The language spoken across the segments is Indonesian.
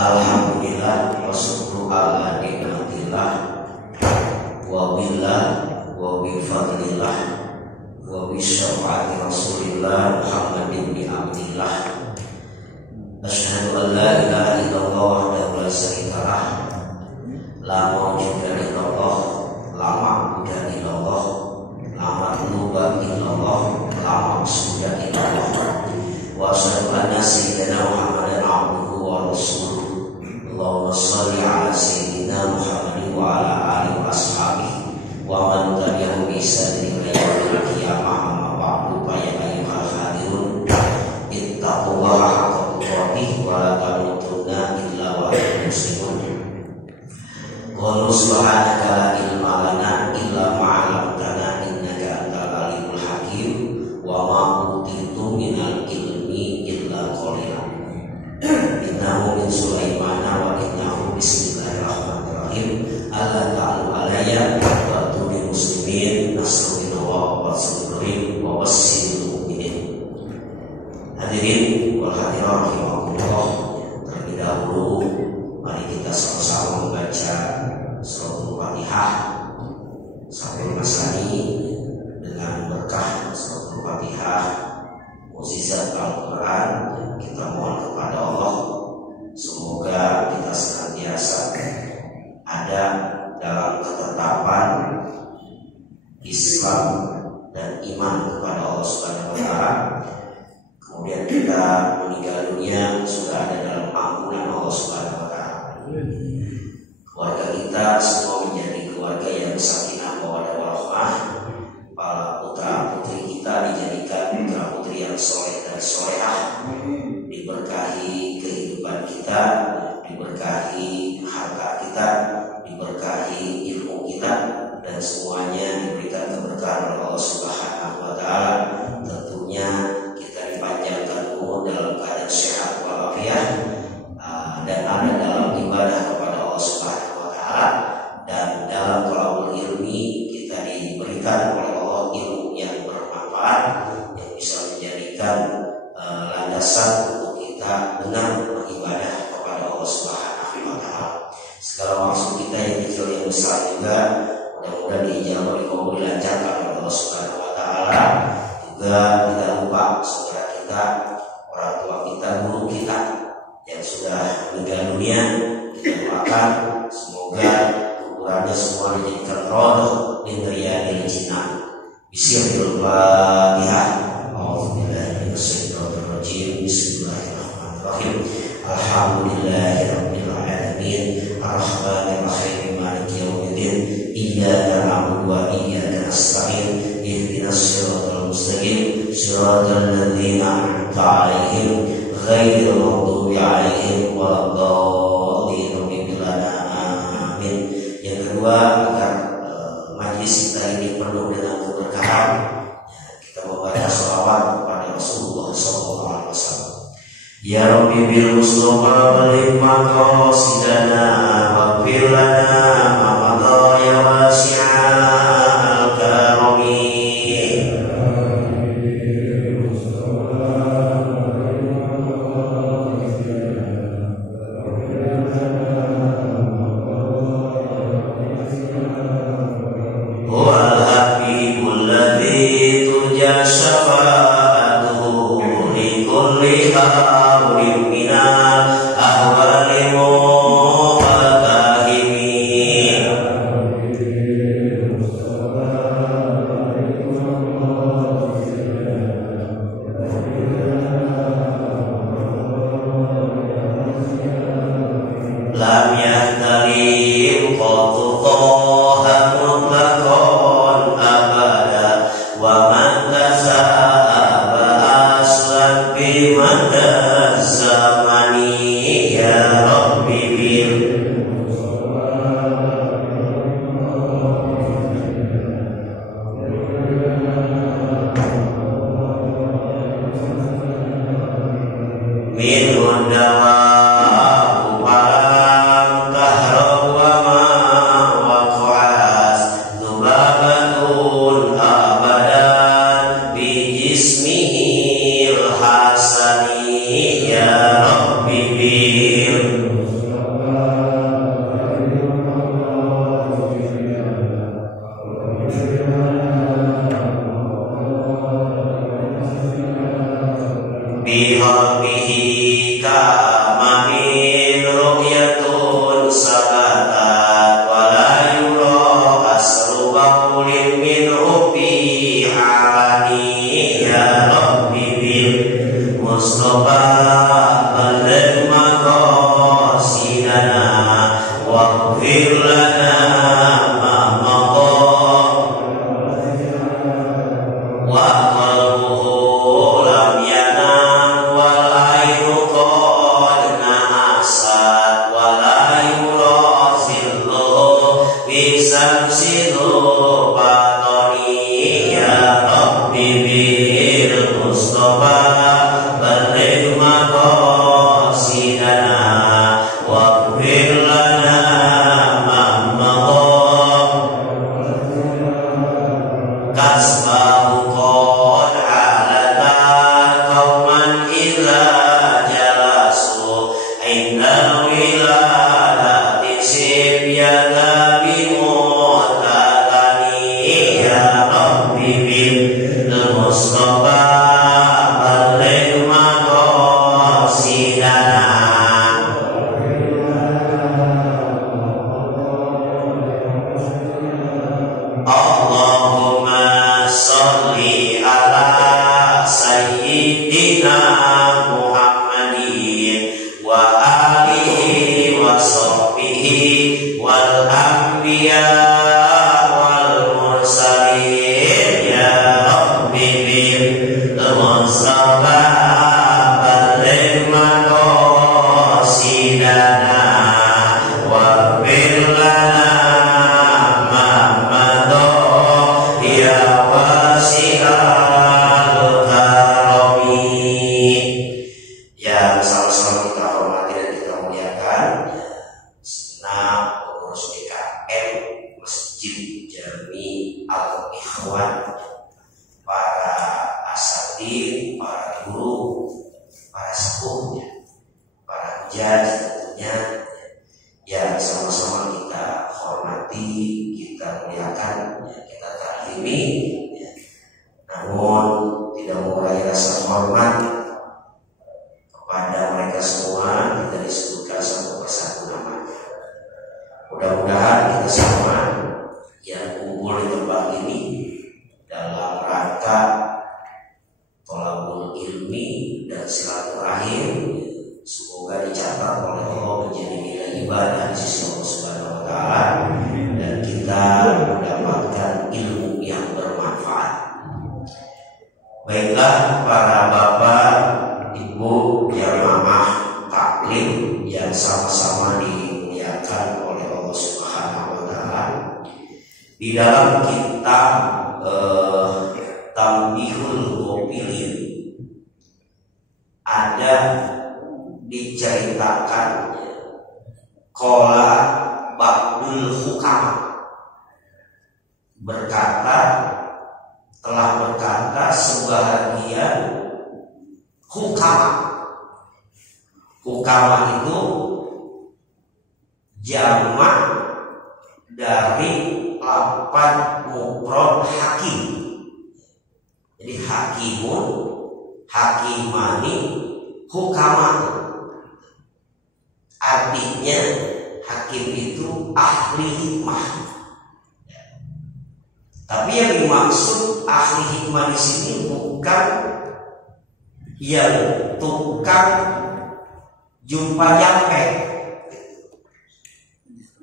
Alhamdulillah wa syukru ala nikmatillah wa billah wa bi fadlillah wa bi syafaati Rasulillah Muhammadin bin Abdillah. Asyhadu an la ilaha illallah wahdahu la syarika lah, la mawjuda illallah, la ma'buda illallah, la matluba illallah, la maqsuda illallah. Wa asyhadu anna sayyidina Muhammadan abduhu wa rasuluh. Allahumma shalli ala sayyidina Muhammadin wa ala alihi wa ashabihi wa man tabi'ahum bi ihsanin ila yaumil qiyamah. Amma ba'du, fa ya ayyuhal hadirun ittaqullaha haqqa tuqatih wa la tamutunna illa wa antum muslimun. Qul subhanaka la ilma lana illa ma 'allamtana innaka antal alimul hakim wa ma utitu minal ilmi illa qalilan. Innahu min Sulaimana wa innahu bismillahirrahmanirrahim. Allah ta'ala alayya wa tuli muslimin nasru minallah wa sabrin wa wassil mu'minin. Hadirin wal hadirat rahimakumullah, terlebih dahulu mari kita sama-sama membaca suratul Fatihah sampai menasani dengan berkah suratul Fatihah, mukjizat Al-Quran. Kita mohon kepada Allah semoga kita senantiasa ada dalam ketetapan Islam dan iman kepada Allah Subhanahu wa taala. Kemudian kita meninggal dunia sudah ada dalam ampunan Allah Subhanahu wa taala. Keluarga kita semua menjadi keluarga yang sakinah mawaddah warahmah. Para putra putri kita dijadikan putra putri yang soleh dan solehah, diberkahi kehidupan kita, diberkahi harta kita, diberkahi ilmu kita, dan semuanya diberikan keberkahan oleh Allah Subhanahu wa taala. Tentunya kita dipanjangkan umur dalam keadaan sehat walafiat, dan ada dalam ibadah kepada Allah Subhanahu wa taala, dan dalam thalabul ilmi kita diberikan oleh Allah ilmu yang bermanfaat yang bisa menjadikan landasan untuk kita benar beribadah kepada Allah Subhanahu wa taala. Segala maksud kita yang kecil yang besar juga mudah-mudahan diijabah, dikabul, dilancarkan oleh Allah Subhanahu wa taala. Juga tidak lupa saudara kita, orang tua kita, guru kita yang sudah meninggal dunia, kita doakan semoga kuburannya semua dijadikan rodoh min riyadil jinan. Bismillahirrahmanirrahim. A'udzubillahi minasyaitonir rajim. Bismillahirrahmanirrahim. Alhamdulillahirabbil alamin. Arrahmanir rahim. Maliki yaumiddin. Iyyaka na'budu wa iyyaka nasta'in. Ihdinas siratal mustaqim. Siratal ladzina an'amta 'alaihim ghairil maghdubi 'alaihim waladdallin. Amin. Yang kedua, agar majlis kita ini penuh dengan keberkahan, kita membaca sholawat kepada Rasulullah SAW. Ya Rabbi bil Mustafa baligh maqasidana waghfir lana ma madha ya wasi'al karami. Bismillahirrahmanirrahim. wiladati sibyana bimu'tadani ya Rabbi bil Mustafa balligh maqasidana. Allahumma sholli ala sayyidina Muhammadin wa alihi wa sahbihi wal anbiya wal mursalin ya Rabbi bil Mustafa balligh maqasidana wa bil lana yang sama-sama kita hormati dan kita muliakan senam pengurus DKM Masjid Jami Al-Ikhwan, para asatidz, para guru, para sepuh, para hujaj tentunya yang sama-sama kita hormati, kita muliakan, kita takrimi, namun tidak mengurangi rasa hormat kepada mereka semua. Kita disebutkan satu persatu namanya. Mudah-mudahan kita semua yang kumpul di tempat ini dalam rangka thalabul ilmi dan silaturahim, semoga dicatat oleh Allah menjadi nilai ibadah di sisi Allah Subhanahu wa taala dan kita mendapatkan ilmu yang bermanfaat. Baiklah para bapak, ibu, jamaah taklim yang sama-sama dimuliakan oleh Allah Subhanahu wa taala. Di dalam kitab Tanbihul Ghafilin ada diceritakan qala ba'dul hukam telah berkata sebahagian hukama. Hukama itu jamak dari lafaz mufrad hakim. Jadi hakimun, hakimani, hukama. Artinya hakim itu ahli hikmah. Tapi yang dimaksud ahli hikmah di sini bukan yang tukang jumpa jampe,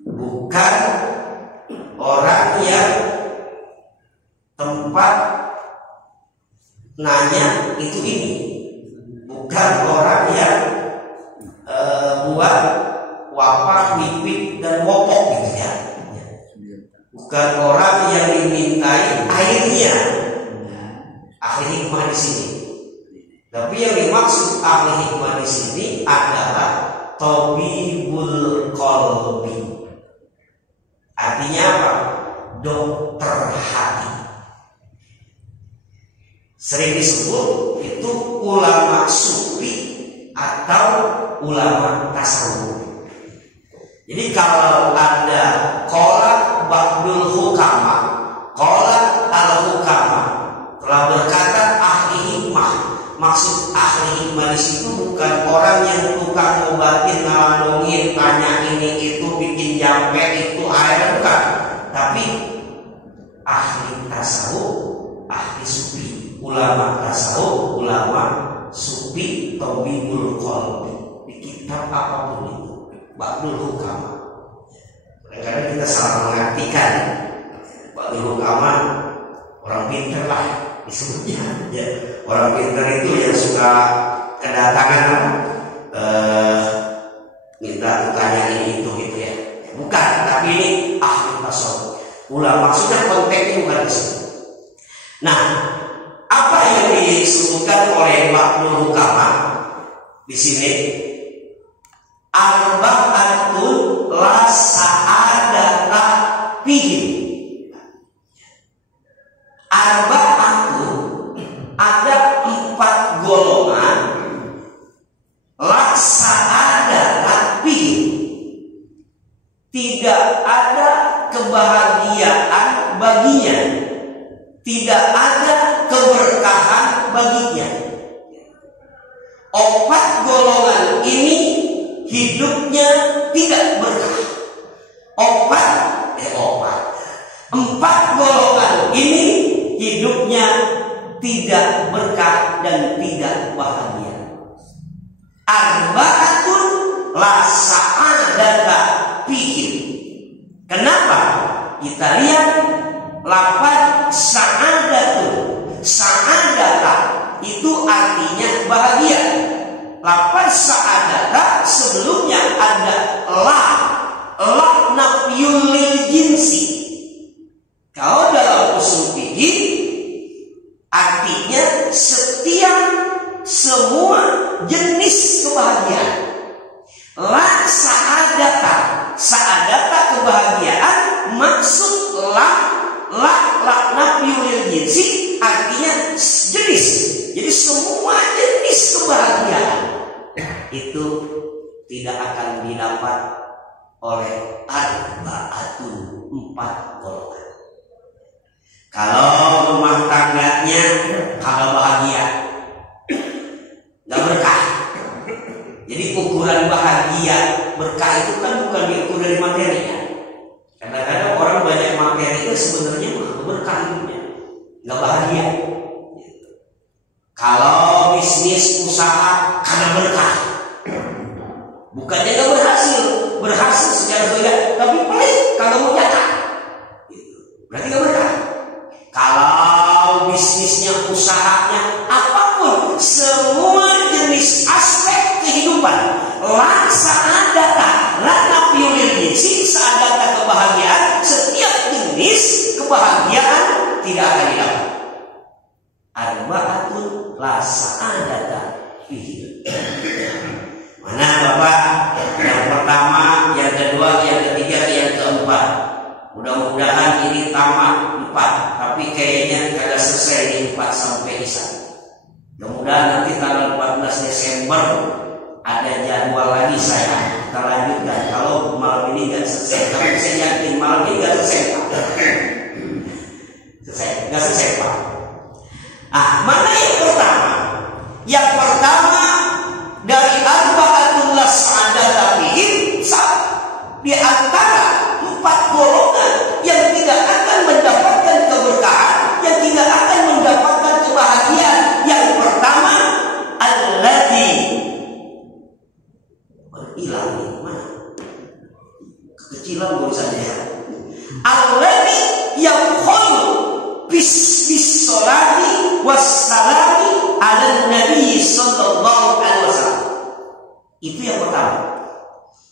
bukan orang yang tempat nanya itu ini, bukan orang yang buat wapak, wipik dan wopok gitu ya. Bukan orang yang dimintai airnya, ahli hikmah di sini. Tapi yang dimaksud ahli hikmah di sini adalah tabibul qalbi. Artinya apa? Dokter hati. Sering disebut itu ulama sufi atau ulama tasawuf. Jadi kalau ada qala ba'dul hukama, qala al-hukama telah berkata ahli hikmah. Maksud ahli hikmah di situ bukan orang yang tukang ngobatin, ngelandongin, tanya ini itu, bikin jampe itu, air, bukan. Tapi ahli tasawuf, ahli sufi, ulama tasawuf, ulama sufi, tabibul qalbi. Di kitab apapun itu ba'dul hukama. Kadang-kadang kita salah mengartikan ba'dul hukama orang pintar lah disebutnya ya. Orang pintar itu yang suka kedatangan minta tanya ini itu gitu ya. Bukan, tapi ini ahli tasawuf. Ulama maksudnya konteksnya bukan di sini. Nah, apa yang disebutkan oleh ba'dul hukama di sini? Arba'atul la sa'adata fihi. Arba'atul ada 4 golongan la sa'adata fihi. tidak ada kebahagiaan baginya, tidak ada keberkahan baginya. 4 golongan ini hidupnya tidak berkah. 4 golongan ini hidupnya tidak berkah dan tidak bahagia. Arba'atun la sa'adata fihim. Kenapa? Kita lihat lafaz sa'adata itu artinya bahagia. Lafaz sa'adata sebelumnya ada la nafyul lil jinsi. Kalau dalam usul fikih artinya setiap semua jenis kebahagiaan. La sa'adata kebahagiaan, maksud la nafyul jinsi artinya jenis. Jadi semua jenis kebahagiaan itu tidak akan didapat oleh arba'atun 4 golongan. Kalau rumah tangganya kalau bahagia, nggak berkah. Jadi ukuran bahagia berkah itu kan bukan diukur dari materi ya. Kadang-kadang orang banyak materi itu sebenarnya berkah hidupnya, nggak bahagia. Kalau bisnis usaha karena berkah, bukannya nggak berhasil secara zahir, tapi pelit kalau mau jatah, berarti nggak berkah. Kalau bisnisnya, usahanya, apapun, semua jenis aspek kehidupan, la sa'adata, la nafyul jinsi, sa'adata kebahagiaan, setiap jenis kebahagiaan tidak akan didapat. Arba'atun la sa'adata fihi. Mana Bapak? Yang pertama, yang kedua, yang ketiga, yang keempat. Mudah-mudahan ini tamat 4, tapi kayaknya kagak selesai di 4 sampai Isya. Mudah-mudahan nanti tanggal 14 Desember ada jadwal lagi saya. Kita lanjutkan. Kalau malam ini nggak selesai, tapi saya yakin malam ini nggak selesai Pak. Nggak selesai Pak. Mana yang pertama? Yang pertama dari arba'atul la sa'adata fihim, di antara 4 golongan yang tidak akan mendapatkan keberkahan, yang tidak akan mendapatkan kebahagiaan. Yang pertama, alladzi hilang mana? Kekecilan tulisannya ya. Alladzi yaqulu bis sholati wassalami ala nabi sallallahu alaihi wasallam. Itu yang pertama.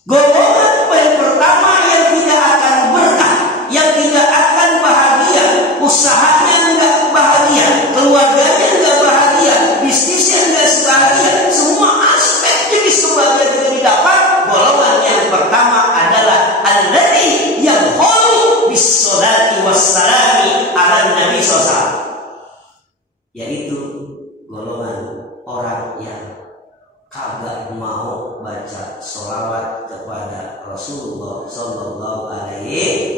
Golongan yang pertama yang tidak akan berkah, yang tidak akan bahagia, usahanya enggak bahagia, keluarganya enggak bahagia, bisnisnya enggak bahagia, semua aspek jenis kebahagiaan tidak didapat. Golongan yang pertama adalah alladzi yaqulu bis sholati wassalami ala nabi sallallahu alaihi wasallam, yaitu golongan orang yang kagak mau baca sholawat kepada Rasulullah Sallallahu Alaihi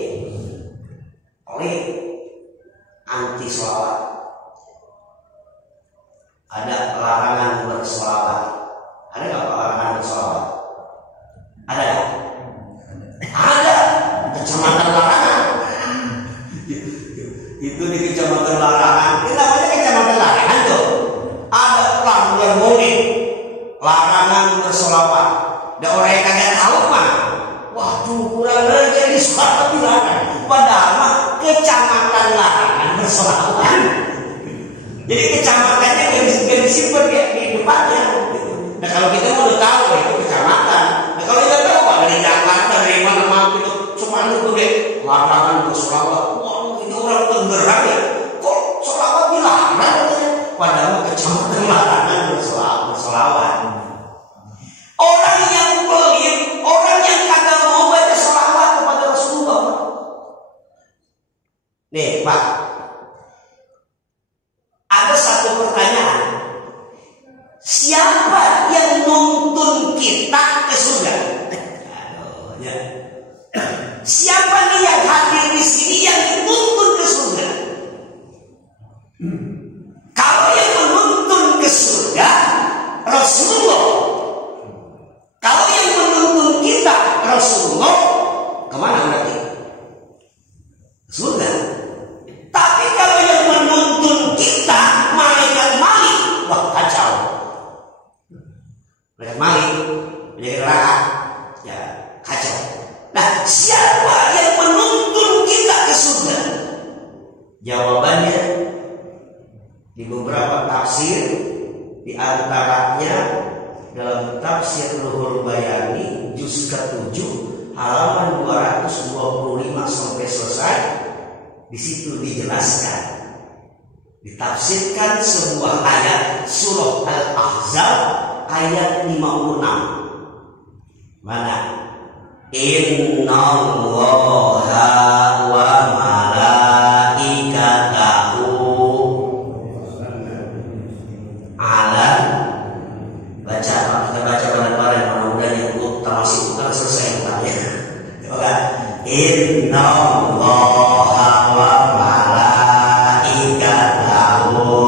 Wasallam, anti sholawat. Ada larangan bersholawat. Ada nggak larangan bersholawat? Ada. Ada. Kecamatan Larangan. Itu di kecamatan Larangan. Ini namanya kecamatan Larangan tuh. Ada pelanggar murid. Larangan bersolawat. Dan orang yang kagak tahu mah, waduh kurang aja di sholat dilarang. Padahal mah kecamatan Larangan bersolawat. Jadi kecamatannya gak disimpan di depannya. Nah kalau kita mau tahu itu kecamatan. Nah kalau kita tahu Pak dari Jakarta dari mana mau itu cuma itu deh larangan bersolawat. Wah itu orang penggerak ya. Kok solawat dilarang? Padahal kecamatan Larangan bersolawat. Orang yang pelit, orang yang kagak mau baca sholawat kepada Rasulullah. Nih Pak, ada satu pertanyaan. Siapa yang nuntun kita ke surga? Aduh, ya. Siapa nih yang hadir di sini yang dituntun ke surga? Kalau yang menuntun ke surga Rasulullah, kalau yang menuntun kita Rasulullah, kemana berarti? Surga. Tapi kalau yang menuntun kita malaikat Malik, wah kacau. Malaikat Malik, malaikat neraka, ya kacau. Nah, siapa yang menuntun kita ke surga? Jawabannya di beberapa tafsir, di antaranya dalam tafsir Ruhul Bayani juz ke-7 halaman 225 sampai selesai. Di situ dijelaskan, ditafsirkan sebuah ayat surah Al-Ahzab ayat 56. Mana? Innallaha wa malaikatahu ala, baca kita baca bareng-bareng, mudah-mudahan yang masih utang selesai utangnya. Coba innallaha wa malaikatahu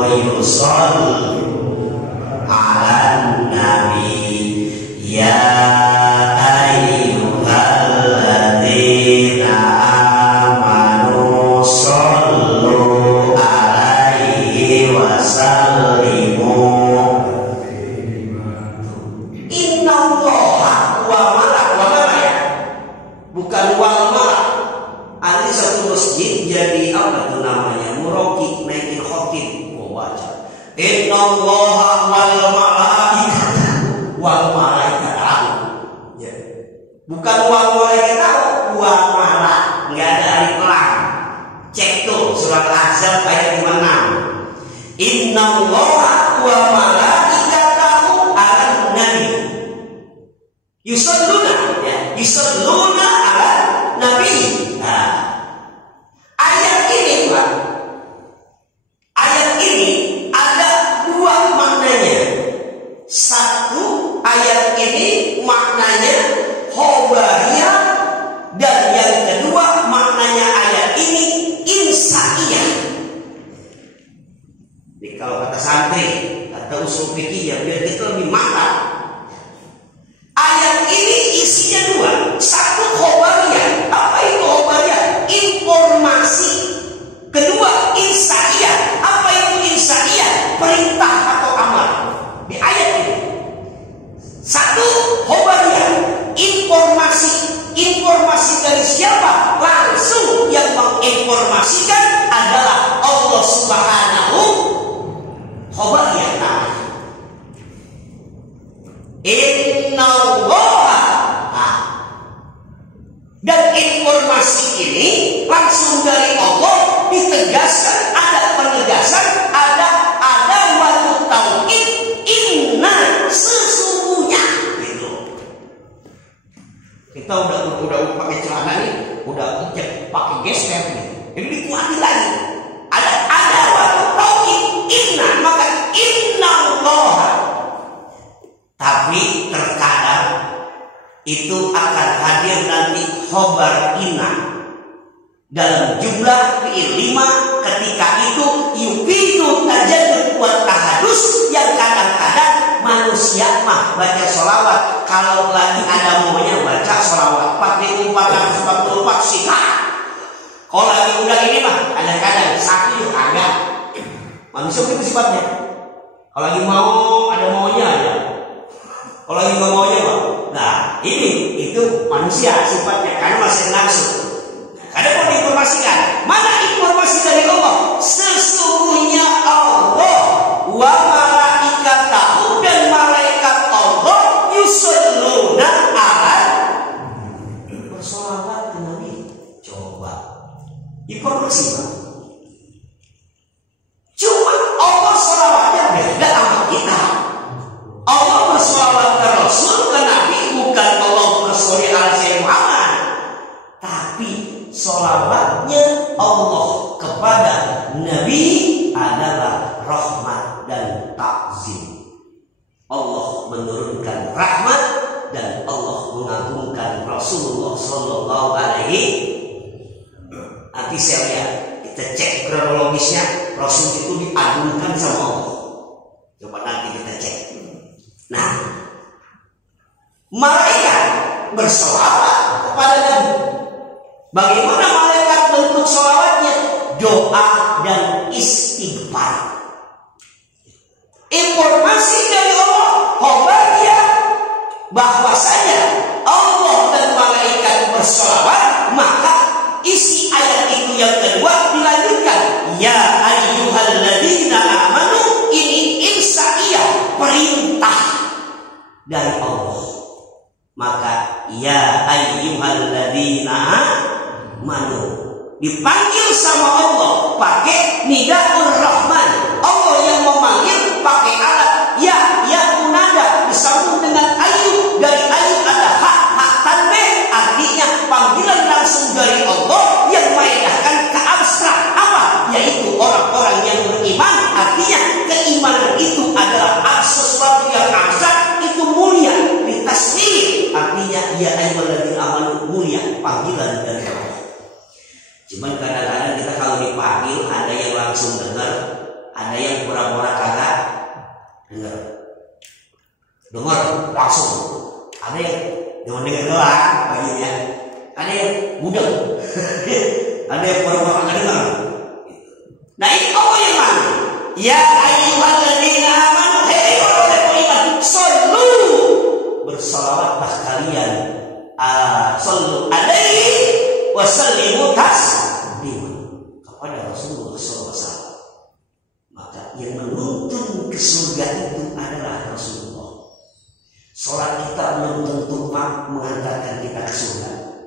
yusollu ala nabi ya innallaha wal malaikatahu. Ya. Bukan wal malaikatahu, wal malak, enggak ada alif lam. Cek tuh surat Al-Ahzab ayat 56. Innallaha wa malaikatahu 'alan nabi. Yusalluna, ya, yusalluna 'alan nabi. Nah, ayat ini, Pak. Ayat ini ada dua maknanya. Satu, ayat ini maknanya khobariyah, dan yang kedua maknanya ayat ini insaiyah. Jadi kalau kata santri atau usul fikih ya biar kita lebih mantap. Ayat ini isinya dua. Satu khobariyah. Apa itu khobariyah? Informasi. Kedua insaiyah. Apa itu insaiyah? Perintah atau amal. Di ayat ini satu khobariyah, informasi. Informasi dari siapa? Langsung yang menginformasikan adalah Allah Subhanahu. Khobariyah namanya. Innallaha. Dan informasi ini langsung dari Allah, ditegaskan, ada penegasan, ada waktu tauhid, inna, sesungguhnya gitu. Kita udah pakai celana nih, udah pakai gesper nih, jadi dikuati lagi. Ada waktu tauhid, inna, maka innallaha. Tapi terkadang itu akan hadir nanti khobar inna dalam jumlah fi'il 5, ketika itu yufidu tajaddud wa tahadus, yang kadang-kadang manusia mah baca sholawat kalau lagi ada maunya baca sholawat 4444 sika. Kalau lagi udah ini mah kadang-kadang sakit juga agak manusia itu sifatnya. Kalau lagi mau ada maunya aja. Kalau lagi nggak maunya mah, nah ini itu manusia sifatnya karena masih nafsu. Karena mau diinformasikan, mana informasi dari Allah? Sesungguhnya Allah wa malaikatahu, dan malaikat Allah yusalluna ala, bersolawat ke Nabi. Coba informasi Pak. Cuma Allah sholawatnya beda sama kita. Allah bersolawat ke Rasul, ke Nabi, bukan Allah bersolawat ala Sayyidina Muhammad. Tapi sholawatnya Allah kepada Nabi adalah rahmat dan takzim. Allah menurunkan rahmat dan Allah mengagungkan Rasulullah Sallallahu Alaihi. Nanti saya lihat, kita cek kronologisnya, Rasul itu diagungkan sama Allah. Coba nanti kita cek. Nah, malaikat berselawat kepada Nabi. Bagaimana malaikat bentuk selawatnya? Doa dan istighfar. Informasi dari Allah, khabarnya bahwasanya Allah dan malaikat berselawat, maka isi ayat itu yang kedua dilanjutkan, ya ayyuhalladzina amanu, ini insya'iyah, perintah dari Allah. Maka ya ayyuhalladzina amanu dipanggil sama Allah pakai nidaul rahman. Allah yang memanggil pakai alat ya munada disambung dengan ayu. Dari ayu ada hak tanbih, artinya panggilan langsung dari Allah yang mengaitkan ke abstrak apa? Yaitu orang-orang yang beriman. Artinya keimanan itu adalah sesuatu yang abstrak, itu mulia, ditasbih. Artinya ya ayyuhalladzina amanu, mulia, panggilan dari Allah. Cuman kadang-kadang kita kalau dipanggil, ada yang langsung dengar, ada yang pura-pura kagak dengar langsung, ada yang dengar doang baginya, ada yang budek, ada yang pura-pura kagak dengar. Nah ini Allah yang mana? Ya ayyuhalladzina amanu, hei orang yang beriman, shollu, bersalawatlah kalian, shollu alaihi wasallimu tasliman kepada Rasulullah SAW. Maka yang menuntun ke surga itu adalah Rasulullah. Sholat kita belum tentu mengantarkan kita ke surga.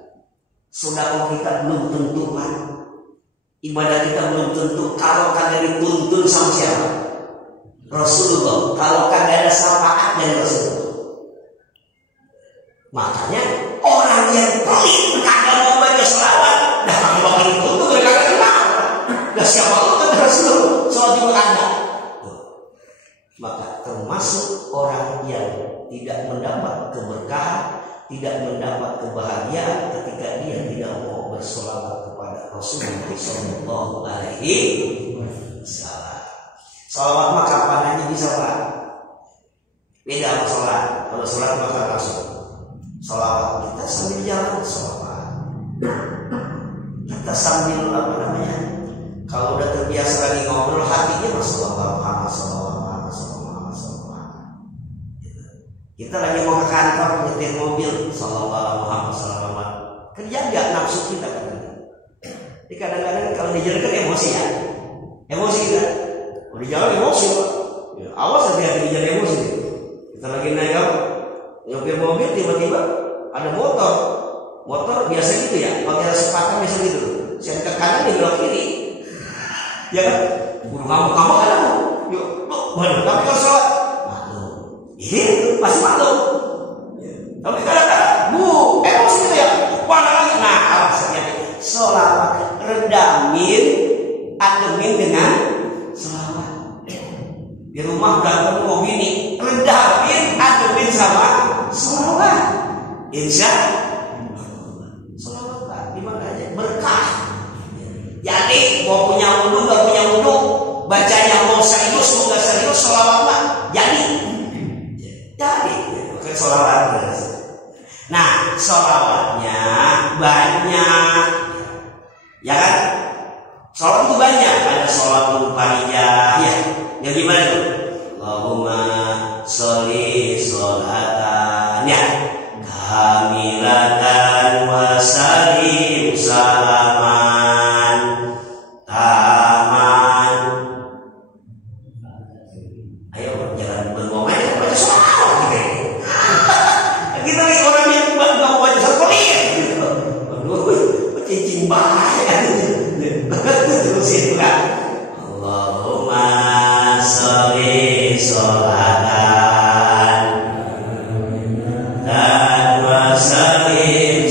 Sedekah kita belum tentu, ibadah kita belum tentu. Kalau kagak dituntun sama siapa? Rasulullah. Kalau kagak ada syafaat dari Rasulullah. Makanya orang yang pelit kagak mau baca selawat, dah bakal dituntut dari kagak kenal. Dah siapa itu kan Rasulullah. Sholat juga ada. Maka termasuk orang yang tidak mendapat keberkahan, tidak mendapat kebahagiaan ketika dia tidak mau bersolawat kepada Rasulullah Sallallahu Alaihi Wasallam. Salawat mah kapan aja bisa, Pak. Beda sama sholat. Kalau sholat maka langsung salawat, kita sambil jalan salawat, kita sambil kalau udah terbiasa lagi ngobrol hatinya Rasulullah Muhammad SAW. Kita lagi mau ke kantor nyetir mobil Sallallahu Muhammad SAW, kerja nggak nafsu kita kan? Jadi kadang-kadang kalau di jalan kan emosi kita, kalau di jalan emosi, awas hati-hati di jalan emosi. Kita lagi naik nyopir mobil, tiba-tiba ada motor biasa gitu ya, pakai sepatu biasa gitu, sen ke kanan di belok kiri, ya kan? Kamu ada, yuk, tapi kalau sholat, ini masih maklum. Tapi kadang-kadang, emosi itu ya, mana lagi? Nah, alasannya sholat redamin, ademin dengan sholawat. Di rumah berantem mau bini, redamin, ademin sama sholawat. Insya sholawat Pak, dimana aja berkah. Jadi mau punya wudu nggak punya wudu, bacanya mau serius mau nggak serius, sholawat Pak. Jadi pakai sholawat. Nah sholawatnya banyak, ya kan? Sholawat itu banyak. Ada sholatul farijah, ya. Yang gimana tuh? Allahumma sholli sholatan, ya. Kamilatan wa salim salaman taman. Ayo jangan berbohong aja baca sholawat gitu. Kita nih orang yang nggak mau baca sholawat gitu. Aduh, cincin bahaya. Terus itu kan. Allahumma sholli sholatan dan wa sallim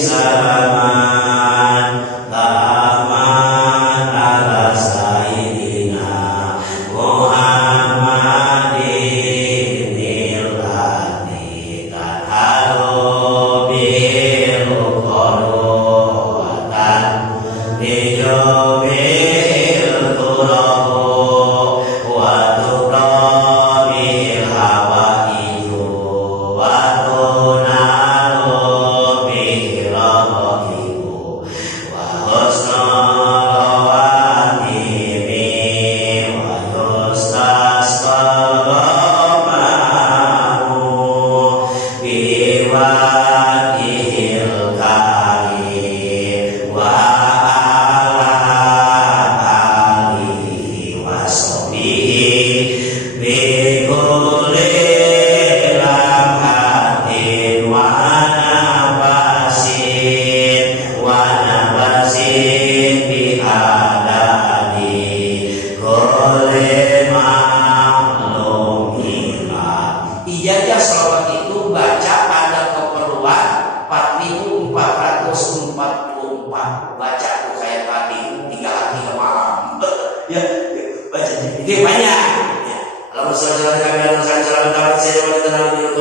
344 baca tuh kayak tadi 3 hari 3 malam. Ya, baca itu banyak. Ya. Allahumma shalli ala Muhammad wa sallim ala sayyidina Muhammad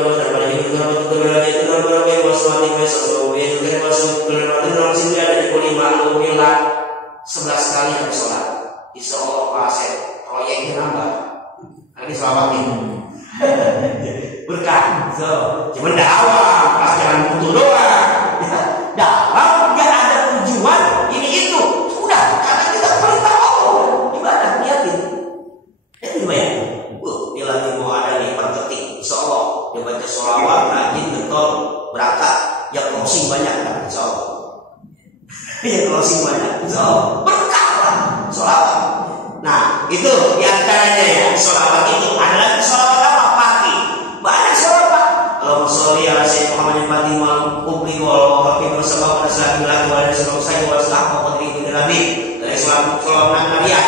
11 kali habis sholat. Insya Allah pasir proyeknya nambah. Nanti selawat ini berkah. So, cuma dakwah pas jangan butuh doa. Dakwah nggak ada tujuan ini itu. Sudah karena kita perintah Allah ibadah niatin. Itu gimana? Dia lagi mau ada nih perketik. Insya Allah dia baca sholawat rajin betul berangkat. Ya closing banyak kan insya Allah. Ya closing banyak insya Allah berkah lah sholawat. Nah itu diantaranya ya sholawat itu. Ada lagi sholawat apa? Pagi banyak sholawat. Allahumma sholli ala sayyidina Muhammadin fatihil malam kubli wal kafir bersama pada saat bilang kepada seluruh saya wa sallallahu alaihi wa sallam dari sholawat nabi ya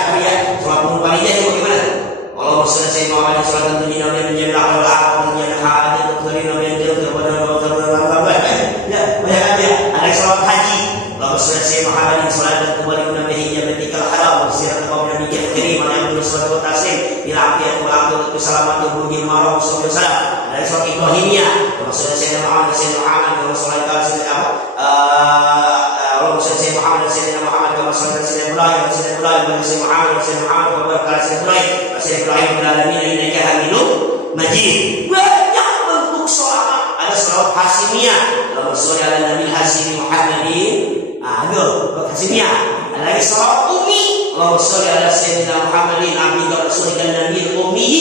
sholawat mumpalinya itu bagaimana? Allahumma sholli ala sayyidina Muhammadin sholatan tunjina min jami'il aqwal wa tunjina hajat wa tunjina min jami'il ya banyak aja. Ada sholawat haji. Allahumma sholli ala sayyidina Muhammadin sholatan tubarik nabihi jabatikal haram sirat qaum nabi karim yang bersalawat wa taslim ila afiyat wa afiyat salamatu bujil maram sallallahu alaihi wasallam. Dari sholawat Ibrahimiyah. Allahumma sholli ala sayyidina Muhammad wa sallallahu alaihi wasallam. Allahumma sholli ala Muhammad sayyidina Muhammad wa sallallahu alaihi wasallam. Ibrahim wa sayyidina Muhammad wa sayyidina Muhammad wa barik ala sayyidina Ibrahim bil alamin innaka Hamidum Majid. Banyak bentuk sholawat. Ada sholawat Hasimiyah. Allahumma sholli ala Nabi Hasimi Muhammadin. Aduh, Hasimiyah. Ada lagi sholawat Ummi. Allahumma sholli ala sayyidina Muhammadin abdika rasulika nabiyil ummi.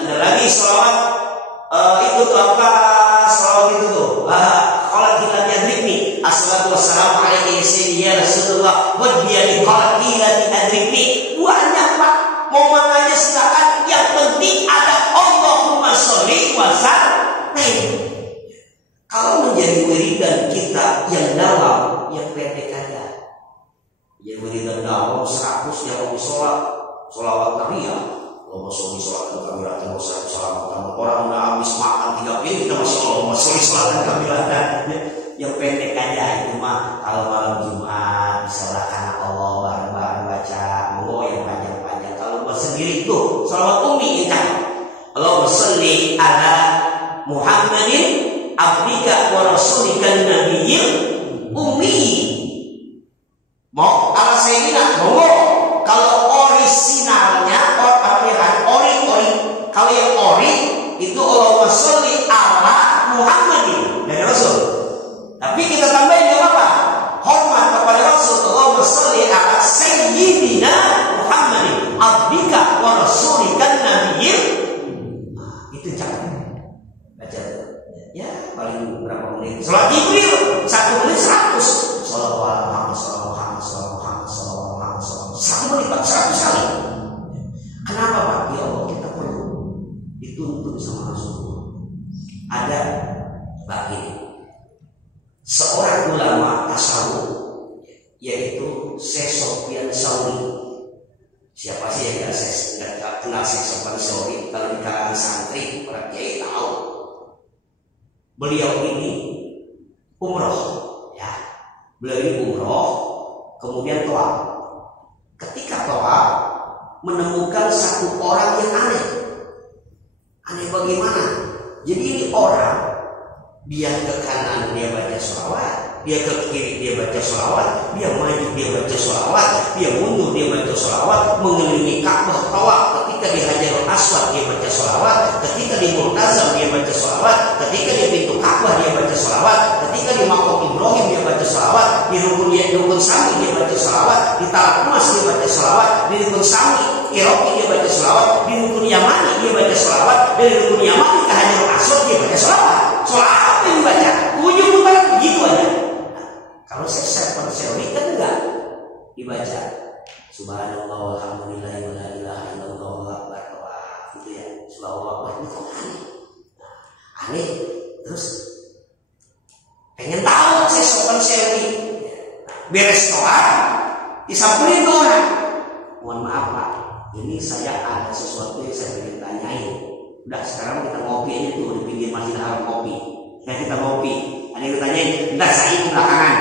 Ada lagi sholawat itu tuh apa? Sholawat itu tuh. Qalat hilal yadribni. Assalatu wassalamu alaihi ya Rasulullah wa biyadi qalat hilal yadribni. Banyak Pak. Mau mananya silakan. Yang penting ada Allahumma sholli wa sallim. Kalau menjadi wiridan kita yang dalam, yang pendek aja. Ya wiridan dalam 100 yang mau sholat, sholawat Nabi ya. Allahumma sholli sholatan kamilatan wa sallam. Orang udah habis makan 3 piring kita masih Allahumma sholli sholatan kamilatan. Yang pendek aja itu mah kalau malam Jumat disalah anak Allah bareng-bareng baca monggo yang panjang-panjang. Kalau buat sendiri itu sholawat Ummi ya. Allahumma sholli ala Muhammadin abdika wa rasulika nabiyil ummi. Mau ala sayyidina monggo. Kalau orisinalnya kalau yang ori itu Allahumma sholli ala Muhammadin dari Rasul. Tapi kita tambahin enggak apa-apa. Hormat kepada Rasul. Allahumma sholli ala sayyidina Muhammadin abdika wa rasulika nabiyil. Itu jangan baca. Ya paling berapa menit? Salat Jibril 1 menit 100. Shallallahu alaihi wasallam. 1 menit 100 kali. Kenapa Pak? Ya Allah kita perlu dituntut sama Rasulullah. Ada bagi seorang ulama tasawuf yaitu Syekh Sofyan Tsauri. Siapa sih yang nggak kenal Syekh Sofyan Tsauri? Kalau di kalangan santri para kiai tahu. Beliau ini umroh, ya. Beliau ini umroh, kemudian tawaf. Ketika tawaf menemukan satu orang yang aneh. Aneh bagaimana? Jadi ini orang, dia ke kanan dia baca sholawat, dia ke kiri dia baca sholawat, dia maju dia baca sholawat, dia mundur dia baca sholawat, mengelilingi Ka'bah tawaf. Ketika di Hajarul Aswad dia baca sholawat, ketika di Multazam dia baca sholawat, ketika di pintu Ka'bah dia baca sholawat, ketika di Maqam Ibrahim dia baca sholawat, di rukun Sami dia baca sholawat, di Talak Emas dia baca sholawat, di rukun Sami Iroki dia baca sholawat, di rukun Yamani dia baca sholawat, dari rukun Yamani ke Hajarul Aswad dia baca sholawat. Sholawat apa yang dibaca? Ujung putaran begitu aja. Kalau saya kan enggak dibaca subhanallah walhamdulillah wa la ilaha illallah wallahu akbar gitu ya. Subhanallah itu aneh. Terus pengen tahu saya sopan sewi beres sholat disamperin ke orang. Mohon maaf Pak, ini saya ada sesuatu yang saya ingin tanyain. Udah sekarang kita ngopi aja tuh di pinggir Masjidil Haram kopi. Nah kita ngopi. Ada yang ditanyain, entar saya ikut belakangan.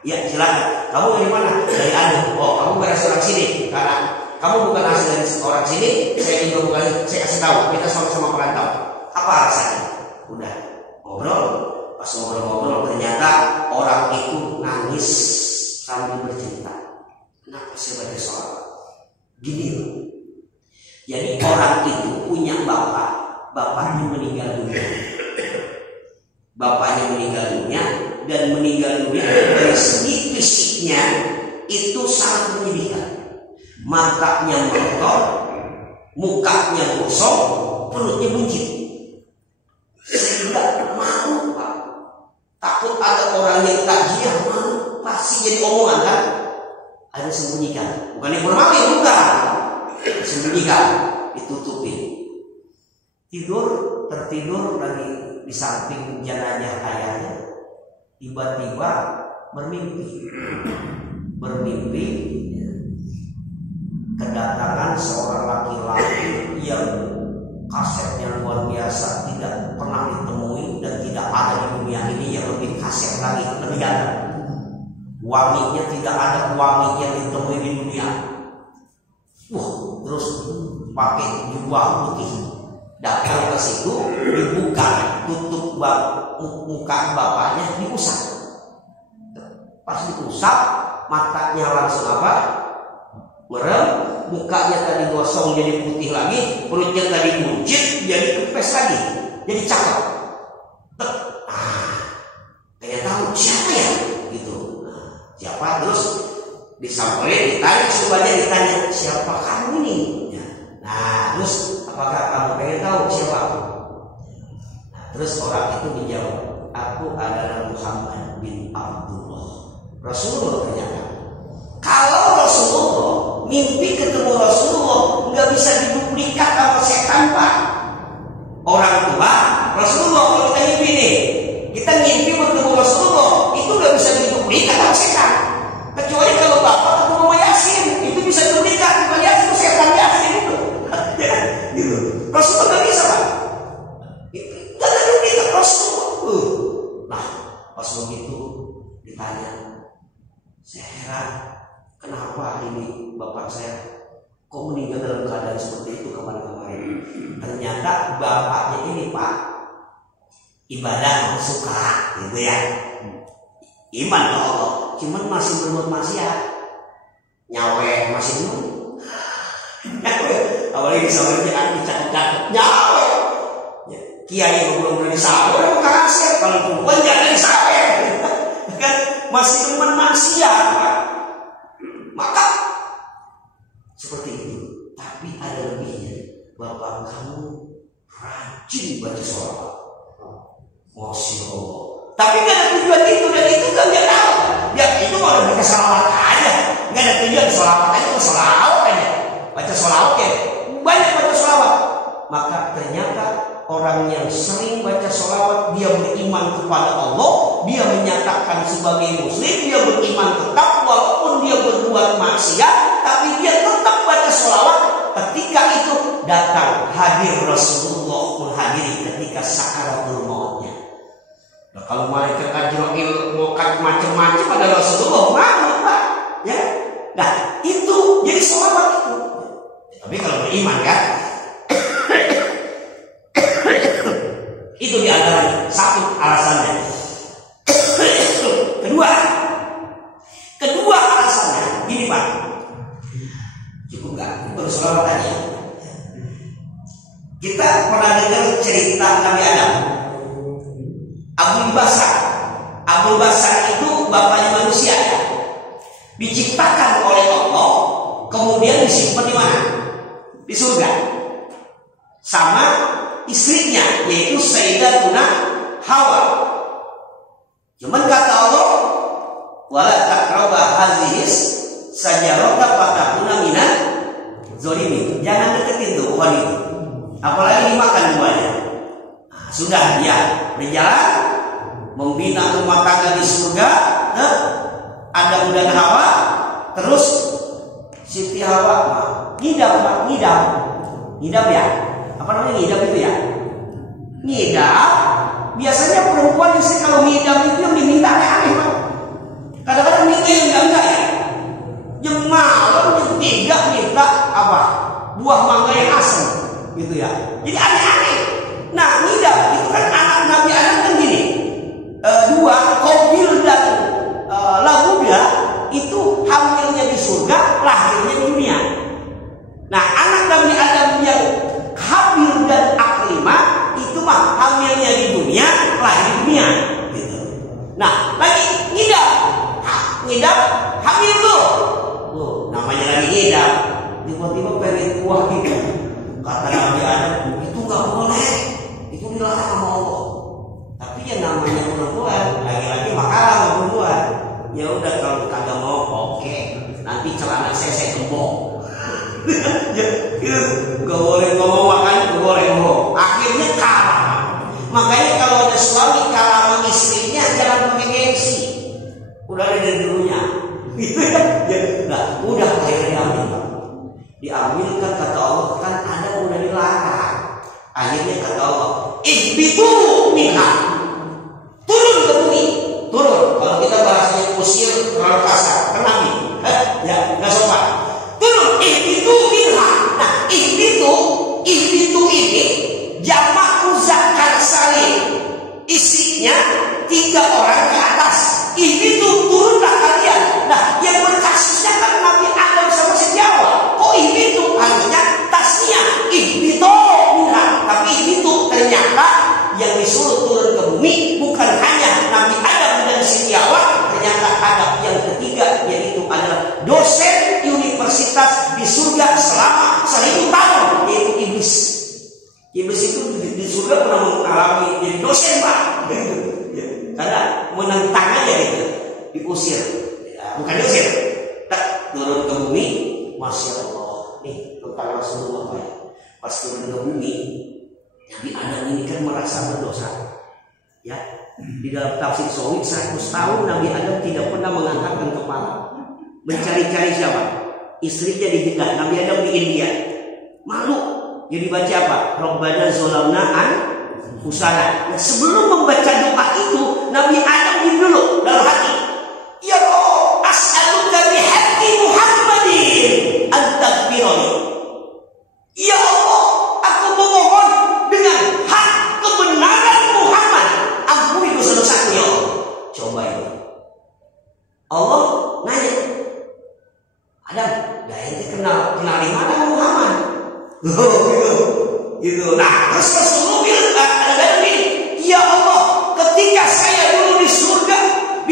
Ya silakan. Kamu dari mana? Dari Anu. Oh, kamu bukan asli orang sini. Karena kamu bukan asli dari orang sini, saya juga bukan. Saya kasih tahu. Kita sama-sama perantau. Apa alasannya? Udah ngobrol. Pas ngobrol-ngobrol ternyata orang itu nangis sambil bercerita. Kenapa saya baca sholat? Gini loh. Jadi orang itu punya bapak. Bapaknya meninggal dunia. Bapaknya meninggal dunia. Dan meninggal dunia dari segi fisiknya itu sangat menyedihkan. Matanya melotot, mukanya gosong, perutnya buncit. Sehingga malu Pak. Takut ada orang yang takjiah, malu pasti jadi omongan kan? Ada sembunyikan, bukan informasi, bukan. Sembunyikan, ditutupin. Tertidur lagi di samping jenazah ayahnya. Tiba-tiba bermimpi kedatangan seorang laki-laki yang kasetnya luar biasa, tidak pernah ditemui dan tidak ada di dunia ini yang lebih kaset lagi, lebih ganteng. Wanginya tidak ada wangi yang ditemui di dunia. Terus pakai jubah putih, datang ke situ, dibuka, tutup muka bapaknya, diusap. Pas diusap, matanya langsung apa? Merem, mukanya tadi gosong jadi putih lagi, perutnya tadi buncit jadi kempes lagi, jadi cakep. Pengen tahu siapa ya? Gitu. Siapa? Terus disamperin, ditanya, siapa kamu ini? Nah, terus apakah kamu pengen tahu siapa? Terus orang itu menjawab, aku adalah Muhammad bin Abdullah. Rasulullah ternyata. Kalau Rasulullah mimpi ketemu Rasulullah nggak bisa diduplikat sama setan Pak. Orang tua Rasulullah kalau kita mimpi nih, kita mimpi bertemu Rasulullah itu nggak bisa diduplikat sama setan. Kecuali kalau bapak ketemu Yasin itu bisa diduplikat, bukan Yasin itu setan Yasin itu. Gitu. Rasulullah nggak bisa Pak. Nggak ada duplikat Rasulullah. Nah pas begitu ditanya, saya heran. Kenapa ini bapak saya kok meninggal dalam keadaan seperti itu kemarin-kemarin? Ternyata bapaknya ini Pak ibadah suka gitu ya, iman ke Allah, cuman masih berbuat maksiat, nyawe masih dulu, nyawe, apalagi disawerin kan cakep nyawe, kiai belum berani sawer, kasih kalau perempuan jangan disawer, kan masih teman maksiat Pak. Maka seperti itu. Tapi ada lebihnya. Bapak kamu rajin baca sholawat. Masya Allah. Tapi gak ada tujuan itu. Dan itu kan dia tahu. Ya itu mau baca sholawat aja. Gak ada tujuan sholawat aja. Sholawat aja. Baca sholawat ya. Banyak baca sholawat. Maka ternyata orang yang sering baca sholawat, dia beriman kepada Allah, dia menyatakan sebagai muslim, dia beriman tetap walaupun dia berbuat maksiat, tapi dia tetap baca sholawat. Ketika itu datang hadir Rasulullah menghadiri ketika sakaratul mautnya. Nah, kalau malaikat Ajrail mau macam-macam ada Rasulullah mana Pak? Ya, nah itu jadi sholawat itu. Tapi kalau beriman kan. Itu diantaranya satu alasannya. Kedua alasannya gini Pak. Cukup nggak? Baru sholawat aja. Kita pernah dengar cerita Nabi Adam. Abul Basar itu bapaknya manusia. Diciptakan oleh Allah, kemudian disimpan di mana? Di surga. Sama istrinya yaitu Sayyidatuna Hawa. Cuman kata Allah, wala taqrabu hazihis sajarata fatakuna minaz zalimin. Jangan deketin tuh pohon itu. Apalagi dimakan buahnya. Nah, sudah dia berjalan membina rumah tangga di surga, Adam dan Hawa, terus Siti Hawa ngidam ya. Apa namanya ngidam itu ya? Ngidam. Biasanya perempuan istri kalau ngidam itu yang diminta aneh-aneh Pak. Kadang-kadang ngidam hamil tuh. Namanya lagi ngidam, tiba-tiba pengen buah gitu. Kata Nabi Adam, itu nggak boleh, itu dilarang sama Allah. Tapi ya namanya perempuan, lagi-lagi makalah perempuan. Ya udah kalau kagak mau, oke. Nanti celana saya gembok. Ya, nggak boleh ngomong, makanya nggak boleh ngomong. Akhirnya kalah. Makanya kalau ada suami kalah sama istrinya, jangan pakai gengsi. Udah ada dari dulunya. Gitu ya. Nah, udah akhirnya diambilkan kata Allah, kan ada udah dilarang. Akhirnya kata Allah, ihbitu minha, turun ke bumi, turun. Kalau kita bahasanya usir terlalu kasar, tenang nih, ya nggak sopan. Turun, ihbitu minha. Nah, ihbitu ini jamak muzakkar salim, isinya 3 orang ke atas. Ihbitu, turunlah kalian. Nah, yang berkasusnya kan Nabi Adam sama si Hawa. Oh, ihbitu artinya tasnya ihbitu minha. Tapi ihbitu ternyata yang disuruh turun ke bumi bukan hanya Nabi Adam dan si Hawa. Ternyata ada yang ketiga, yaitu adalah dosen universitas di surga selama 1000 tahun, yaitu iblis. Iblis itu di surga pernah mengalami jadi dosen, Pak. Karena menentang aja gitu, diusir. Ya, bukan diusir, tak turun ke bumi. Masya Allah, nih tentang Rasulullah Pak. Pas turun ke bumi, Nabi Adam ini kan merasa berdosa. Ya, di dalam tafsir Sawi 100 tahun Nabi Adam tidak pernah mengangkatkan kepala. Mencari-cari siapa? Istrinya dijegat. Nabi Adam di India, malu. Jadi baca apa? Rabbana zolamna anfusana. Nah, sebelum membaca doa itu, Nabi Adam ini dulu dalam hati, ya Allah, as'aluka bihaqqi Muhammadin an taghfirli. Ya Allah, aku memohon dengan hak kebenaran Muhammad, ampuni dosa-dosaku ya Allah. Coba ini. Allah nanya, Adam, dah ente kenal di mana Muhammad? Gitu. Nah, terus Rasulullah bilang ada ini, ya Allah, ketika saya dulu di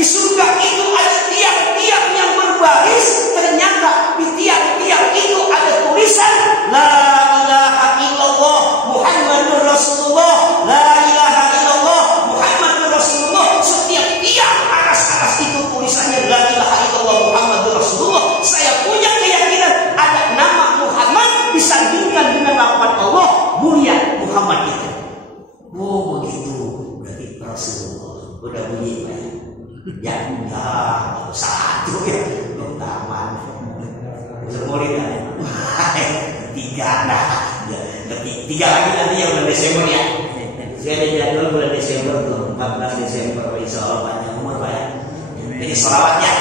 surga itu ada tiang-tiang yang berbaris, ternyata di tiang-tiang itu ada tulisan La ilaha illallah Muhammadur Rasulullah, La ilaha illallah Muhammadur Rasulullah. Setiap tiang aras-aras itu tulisannya La ilaha illallah Muhammadur Rasulullah. Saya punya keyakinan ada nama Muhammad disandingkan dengan lafaz Allah, mulia Muhammad itu. Oh begitu, berarti Rasulullah udah bunyi Pak. Ya enggak, satu ya, belum taman. Semuanya tiga, nah, tiga lagi nanti yang bulan Desember ya. Saya ada jadwal bulan Desember tuh, 14 Desember, insya Allah panjang umur Pak ya. Jadi sholawatnya,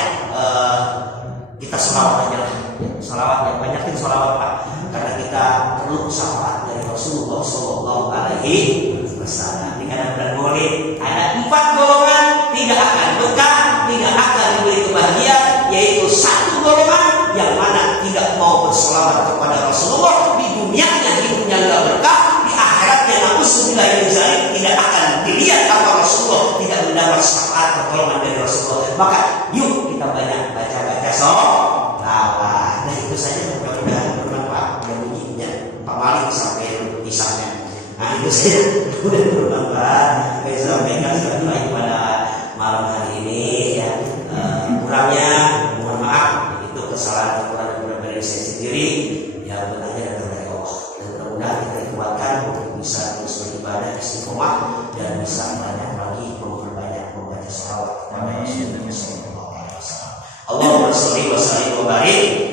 kita sholawat aja lah. Sholawat yang banyak itu sholawat Pak, karena kita perlu sholawat dari Rasulullah Shallallahu Alaihi Wasallam. Di kanan bulan Maulid ada 4 golongan tidak akan berkah, tidak akan diberi kebahagiaan, yaitu 1 golongan yang mana tidak mau berselawat kepada Rasulullah. Di dunianya hidupnya nggak berkah, di akhiratnya na'udzubillah tidak akan dilihat apa Rasulullah, tidak mendapat syafaat pertolongan dari Rasulullah. Maka yuk kita banyak baca sholawat. Nah itu saja, mudah-mudahan bermanfaat dan bunyinya Pak Malik sampai kisahnya. Nah itu saja, mudah bermanfaat. Saya sampaikan sebagai pada malam hari ini ya. Kurangnya mohon maaf, itu kesalahan kekurangan dari saya sendiri. Ya benarnya datang dari Allah. Dan mudah-mudahan kita dikuatkan untuk bisa terus beribadah istiqomah dan bisa banyak lagi memperbanyak membaca sholawat kepada Rasulullah SAW. Allahumma sholli wa sallim wa barik